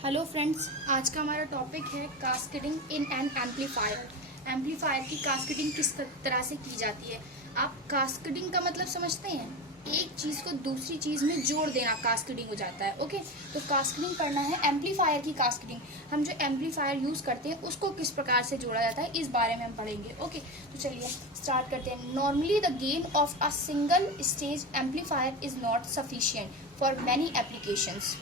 Hello friends, आज का हमारा टॉपिक है cascading in an amplifier. Amplifier की कास्केडिंग किस तरह से की जाती है। आप कास्केडिंग का मतलब समझते हैं? एक चीज़ को दूसरी चीज़ में जोड़ देना कास्केडिंग हो जाता है। ओके, तो कास्केडिंग करना है एम्पलीफायर की कास्केडिंग। हम जो एम्पलीफायर यूज़ करते हैं उसको किस प्रकार से जोड़ा जाता है इस बारे में हम पढ़ेंगे। ओके, तो चलिए स्टार्ट करते हैं। Normally the gain of a single stage amplifier is not sufficient for many applications.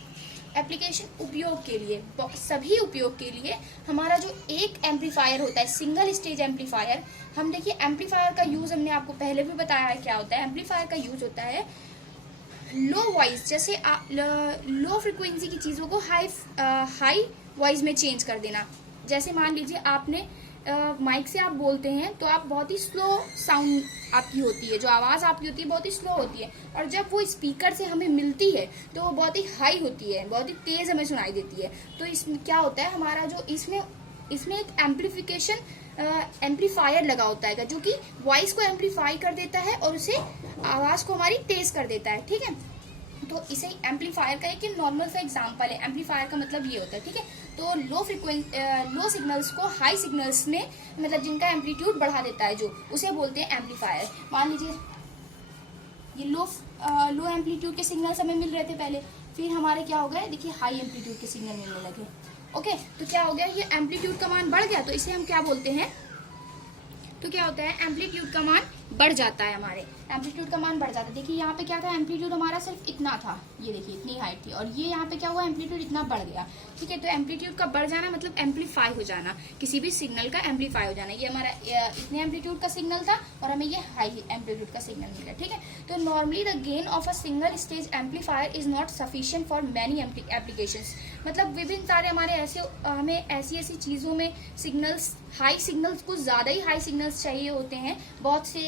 Application उपयोग के लिए, सभी उपयोग के लिए हमारा जो एक एम्पलीफायर होता है, सिंगल स्टेज एम्पलीफायर। हम देखिए एम्पलीफायर का यूज हमने आपको पहले भी बताया है क्या होता है। एम्पलीफायर का यूज होता है लो वॉइस, जैसे लो फ्रिक्वेंसी की चीज़ों को हाई वॉइस में चेंज कर देना। जैसे मान लीजिए आपने माइक से आप बोलते हैं तो आप बहुत ही स्लो साउंड आपकी होती है, जो आवाज़ आपकी होती है बहुत ही स्लो होती है, और जब वो स्पीकर से हमें मिलती है तो वो बहुत ही हाई होती है, बहुत ही तेज़ हमें सुनाई देती है। तो इसमें क्या होता है, हमारा जो इसमें एक एम्पलीफायर लगा होता है जो कि वॉइस को एम्पलीफाई कर देता है और उसे आवाज़ को हमारी तेज़ कर देता है। ठीक है, तो इसे एम्पलीफायर का एक नॉर्मल सा एग्जांपल है। एम्पलीफायर का मतलब ये होता है, ठीक है। तो लो सिग्नल्स को हाई सिग्नल्स में, मतलब जिनका एम्पलीट्यूड बढ़ा देता है, जो उसे बोलते हैं एम्पलीफायर। मान लीजिए ये लो एम्पलीट्यूड के सिग्नल्स हमें मिल रहे थे पहले, फिर हमारे क्या हो गए, देखिए हाई एम्पलीट्यूड के सिग्नल मिलने लगे। ओके, तो क्या हो गया, ये एम्पलीट्यूड का मान बढ़ गया, तो इसे हम क्या बोलते हैं, तो क्या होता है एम्पलीट्यूड का मान बढ़ जाता है। हमारे एम्पलीट्यूड का मान बढ़ जाता है। देखिए यहाँ पे क्या था, एम्पलीट्यूड हमारा सिर्फ इतना था, ये देखिए इतनी हाइट थी, और ये यहाँ पे क्या हुआ, एम्पलीट्यूड इतना बढ़ गया। ठीक है, तो एम्पलीट्यूड का बढ़ जाना मतलब एम्पलीफाई हो जाना, किसी भी सिग्नल का एम्पलीफाई हो जाना। ये हमारा इतने एम्पलीट्यूड का सिग्नल था और हमें ये हाई एम्पलीट्यूड का सिग्नल मिला। ठीक है, तो normally the gain of a single stage amplifier is not sufficient for many applications. मतलब विभिन्न सारे हमें ऐसी चीज़ों में सिग्नल्स, हाई सिग्नल्स, कुछ ज़्यादा ही हाई सिग्नल्स चाहिए होते हैं। बहुत से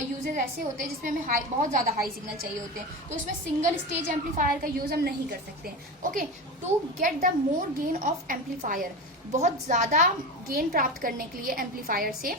यूजेस ऐसे होते हैं जिसमें हमें बहुत ज़्यादा हाई सिग्नल चाहिए होते हैं, तो उसमें सिंगल स्टेज एम्पलीफायर का यूज़ हम नहीं कर सकते हैं। Okay, to get the more gain of amplifier, बहुत ज़्यादा गेन प्राप्त करने के लिए एम्पलीफायर से,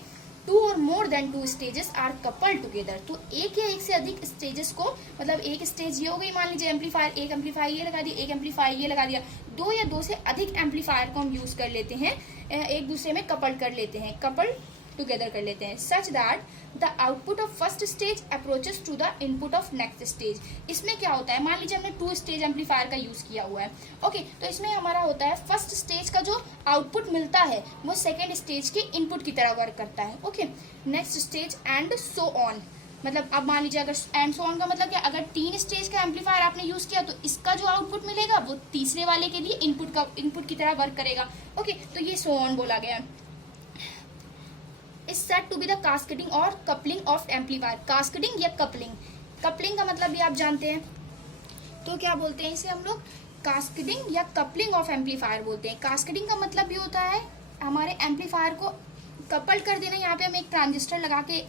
टू और more than two stages are coupled together. तो एक या एक से अधिक स्टेजेस को, मतलब एक स्टेज ये हो गई, मान लीजिए एम्पलीफायर, एक एम्पलीफायर ये लगा दिया, एक एम्पलीफायर ये लगा दिया, दो या दो से अधिक एम्पलीफायर को हम यूज कर लेते हैं, एक दूसरे में कपल कर लेते हैं, कपल टुगेदर कर लेते हैं, such that the output of first stage approaches to the input of next stage. इसमें क्या होता है, मान लीजिए हमने टू स्टेज एम्पलीफायर का यूज किया हुआ है। ओके, तो इसमें हमारा होता है फर्स्ट स्टेज का जो आउटपुट मिलता है वो सेकेंड स्टेज के इनपुट की तरह वर्क करता है। Okay, next stage and so on, मतलब अब मान लीजिए अगर एंड सो ऑन का मतलब क्या, अगर 3 स्टेज का एम्पलीफायर आपने यूज किया तो इसका जो आउटपुट मिलेगा वो तीसरे वाले के लिए इनपुट की तरह वर्क करेगा। ओके, तो ये सो ऑन बोला गया है। Is said to be the cascading और कपलिंग ऑफ एम्पलीफायर। कास्केडिंग या कपलिंग, कपलिंग का मतलब भी आप जानते हैं, तो क्या बोलते हैं इसे हम लोग, कास्केडिंग या कपलिंग ऑफ एम्पलीफायर बोलते हैं। कास्केडिंग का मतलब भी होता है हमारे एम्पलीफायर को कपल कर देना। यहाँ पे हम एक ट्रांजिस्टर लगा के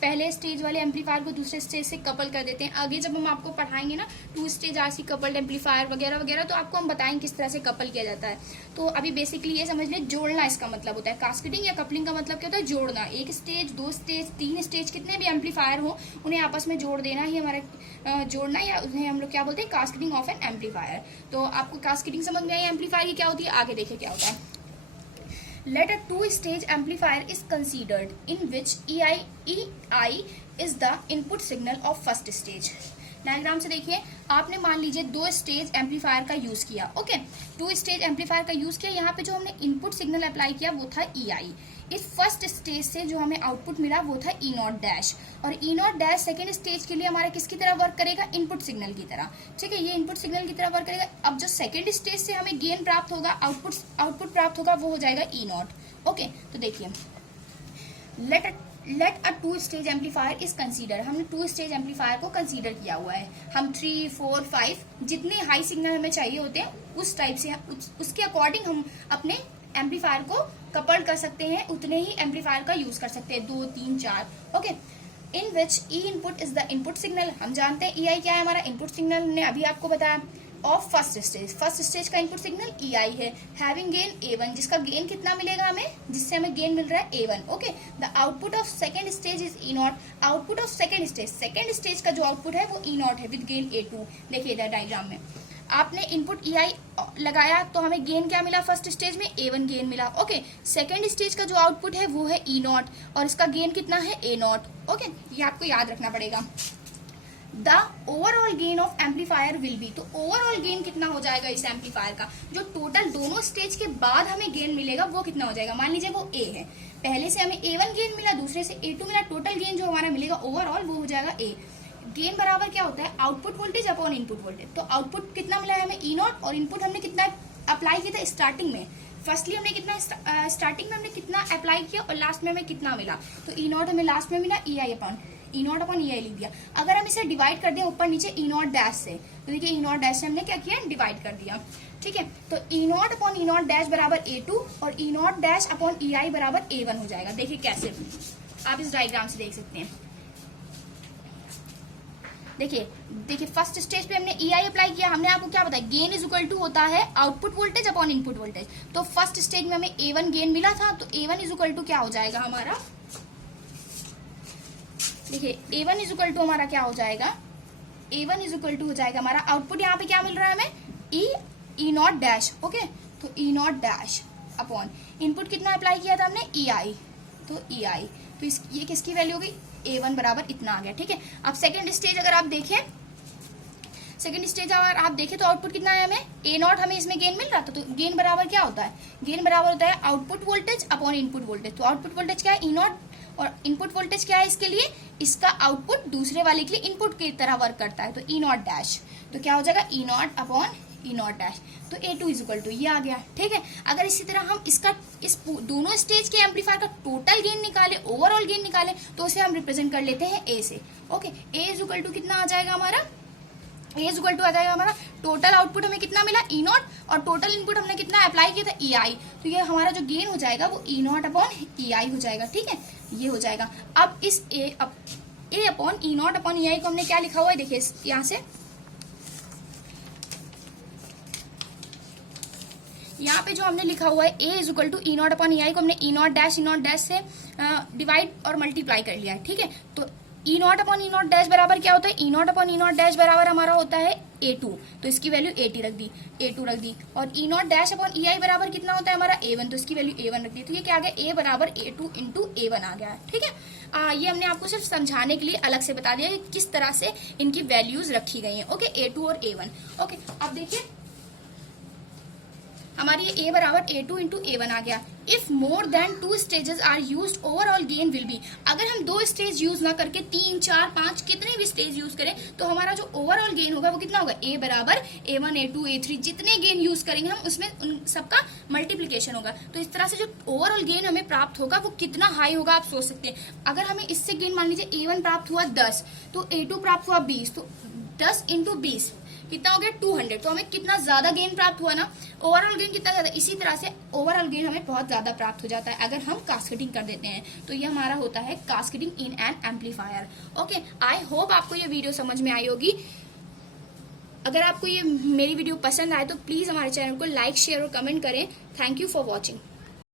पहले स्टेज वाले एम्पलीफायर को दूसरे स्टेज से कपल कर देते हैं। आगे जब हम आपको पढ़ाएंगे ना two stage RC coupled amplifier वगैरह वगैरह, तो आपको हम बताएंगे किस तरह से कपल किया जाता है। तो अभी बेसिकली ये समझ लें, जोड़ना इसका मतलब होता है। कास्केडिंग या कपलिंग का मतलब क्या होता है, जोड़ना। एक स्टेज, दो स्टेज, 3 स्टेज, कितने भी एम्पलीफायर हो उन्हें आपस में जोड़ देना ही हमारा जोड़ना, या उन्हें हम लोग क्या बोलते हैं, कास्केडिंग ऑफ एन एम्पलीफायर। तो आपको कास्केडिंग समझ में आई एम्पलीफायर की क्या होती है, आगे देखिए क्या होता है। Let a two-stage amplifier is considered in which EI is the input signal of first stage. Diagram से देखिए, आपने मान लीजिए 2 स्टेज एम्पलीफायर का यूज किया। ओके, 2 स्टेज एम्पलीफायर का यूज किया, यहाँ पे जो हमने इनपुट सिग्नल अप्लाई किया वो था EI। इस फर्स्ट स्टेज से जो हमें आउटपुट मिला वो था E0 डैश, और E0 डैश सेकेंड स्टेज के लिए हमारा किसकी तरह वर्क करेगा, इनपुट सिग्नल की तरह। ठीक है, ये इनपुट सिग्नल की तरह वर्क करेगा। अब जो सेकेंड स्टेज से हमें गेन प्राप्त होगा, आउटपुट प्राप्त होगा, वो हो जाएगा E0। ओके, तो देखिए, let a two stage amplifier is consider. हमने 2 स्टेज एम्पलीफायर को कंसीडर किया हुआ है। हम 3, 4, 5 जितने हाई सिग्नल हमें चाहिए होते हैं उस टाइप से उसके अकॉर्डिंग हम अपने एम्पलीफायर को कपल कर सकते हैं, उतने ही एम्पलीफायर का यूज कर सकते हैं, 2, 3, 4। Okay, in which E input is the input signal. हम जानते हैं EI क्या है, हमारा इनपुट सिग्नल ने अभी आपको बताया। ऑफ फर्स्ट स्टेज का इनपुट सिग्नल EI है, हैविंग गेन A1, जिसका गेन कितना मिलेगा हमें, जिससे हमें गेन मिल रहा है A1। Okay, the output of second stage is E0। Output of second stage का जो आउटपुट है वो E0 है विद गेन A2। देखिए इधर डायग्राम में, आपने इनपुट EI लगाया तो हमें गेन क्या मिला, फर्स्ट स्टेज में A1 गेन मिला। ओके, सेकेंड स्टेज का जो आउटपुट है वो है E0 और इसका गेन कितना है A0। ओके, ये आपको याद रखना पड़ेगा। The overall gain of amplifier will be, तो ओवरऑल गेन कितना हो जाएगा इस एम्पलीफायर का, जो टोटल दोनों स्टेज के बाद हमें गेन मिलेगा वो कितना हो जाएगा। मान लीजिए वो A है, पहले से हमें A1 गेन मिला, दूसरे से A2 मिला, टोटल गेन जो हमारा मिलेगा ओवरऑल वो हो जाएगा A। गेन बराबर क्या होता है, output voltage upon input voltage. तो आउटपुट कितना मिला है हमें E0 और इनपुट हमने कितना अप्लाई किया था स्टार्टिंग में, फर्स्टली हमने कितना स्टार्टिंग में हमने कितना अप्लाई किया और लास्ट में हमें कितना मिला। तो E0 हमें लास्ट में मिला E0 अपॉन EI लिख दिया। अगर हम इसे डिवाइड कर दें ऊपर नीचे E0 डैश से, तो देखिए E0 डैश से हमने क्या किया, डिवाइड कर दिया। ठीक है, तो E0 अपॉन E0 डैश बराबर A2 और E0 डैश अपॉन EI बराबर A1 हो जाएगा। देखिए कैसे, आप इस डायग्राम से देख सकते हैं। देखिए फर्स्ट स्टेज पे हमने EI अप्लाई किया, हमने आपको क्या बताया, गेन इज इक्वल टू होता है output voltage upon input voltage. तो फर्स्ट स्टेज में हमें A1 गेन मिला था, तो A1 इज इक्वल टू क्या हो जाएगा हमारा, देखिए A1 इज इक्वल टू हमारा क्या हो जाएगा, A1 इज इक्वल टू हो जाएगा हमारा आउटपुट, यहाँ पे क्या मिल रहा है हमें E0 डैश। ओके, तो E0 डैश अपॉन इनपुट कितना अप्लाई किया था हमने EI, तो EI, तो ये किसकी वैल्यू होगी, A1 बराबर इतना आ गया। ठीक है, अब सेकेंड स्टेज अगर आप देखें, सेकेंड स्टेज अगर आप देखें तो आउटपुट कितना है हमें, A0 हमें इसमें गेन मिल रहा था, तो गेन बराबर क्या होता है, गेन बराबर होता है output voltage upon input voltage. तो आउटपुट वोल्टेज क्या है E0 और इनपुट वोल्टेज क्या है इसके लिए, इसका आउटपुट दूसरे वाले के लिए इनपुट की तरह वर्क करता है, तो E0 डैश, तो क्या हो जाएगा E0 अपॉन E0 डैश, तो A2 इज इक्वल टू ये आ गया। ठीक है, अगर इसी तरह हम इसका इस दोनों स्टेज के एम्पलीफायर का टोटल गेन निकाले, ओवरऑल गेन निकाले, तो उसे हम रिप्रेजेंट कर लेते हैं A से। Okay, A is equal to कितना आ जाएगा हमारा, A इज इक्वल टू आ जाएगा हमारा टोटल आउटपुट हमें कितना मिला E0 और टोटल इनपुट हमने कितना अप्लाई किया था EI, तो ये हमारा जो गेन हो जाएगा वो E0 अपॉन EI हो जाएगा। ठीक है, ये हो जाएगा। अब इस A upon E0 upon EI को हमने क्या लिखा हुआ है, देखिए यहाँ से, यहाँ पे जो हमने लिखा हुआ है A is equal to E0 upon EI को हमने E0 डैश से डिवाइड और मल्टीप्लाई कर लिया है। ठीक है, तो E0 अपॉन E0 डैश बराबर क्या होता है, E0 अपॉन E0 डैश बराबर हमारा होता है A2, तो इसकी वैल्यू A2 रख दी, और E0 डैश अपॉन EI बराबर कितना होता है हमारा A1, तो इसकी वैल्यू A1 रख दी। तो ये क्या आ गया, A बराबर A2 इंटू A1 आ गया है। ठीक है, ये हमने आपको सिर्फ समझाने के लिए अलग से बता दिया कि किस तरह से इनकी वैल्यूज रखी गई है। ओके, A2 और A1। ओके, अब देखिए हमारी ये A बराबर A2 इंटू A1 आ गया। If more than 2 stages are used overall gain will be, अगर हम 2 स्टेज यूज ना करके 3, 4, 5 कितने भी स्टेज यूज करें तो हमारा जो ओवरऑल गेन होगा वो कितना होगा, A बराबर A1 A2 A3, जितने गेन यूज करेंगे हम उसमें उन सबका मल्टीप्लीकेशन होगा। तो इस तरह से जो ओवरऑल गेन हमें प्राप्त होगा वो कितना हाई होगा आप सोच सकते हैं। अगर हमें इससे गेन मान लीजिए A1 प्राप्त हुआ 10, तो A2 प्राप्त हुआ 20, तो 10 इंटू 20 कितना हो गया 200, तो हमें कितना ज्यादा गेन प्राप्त हुआ ना, ओवरऑल गेन कितना ज्यादा। इसी तरह से ओवरऑल गेन हमें बहुत ज्यादा प्राप्त हो जाता है अगर हम कास्केडिंग कर देते हैं, तो ये हमारा होता है cascading in an amplifier. Okay, I hope आपको ये वीडियो समझ में आई होगी। अगर आपको ये मेरी वीडियो पसंद आए तो प्लीज हमारे चैनल को लाइक, शेयर और कमेंट करें। Thank you for watching.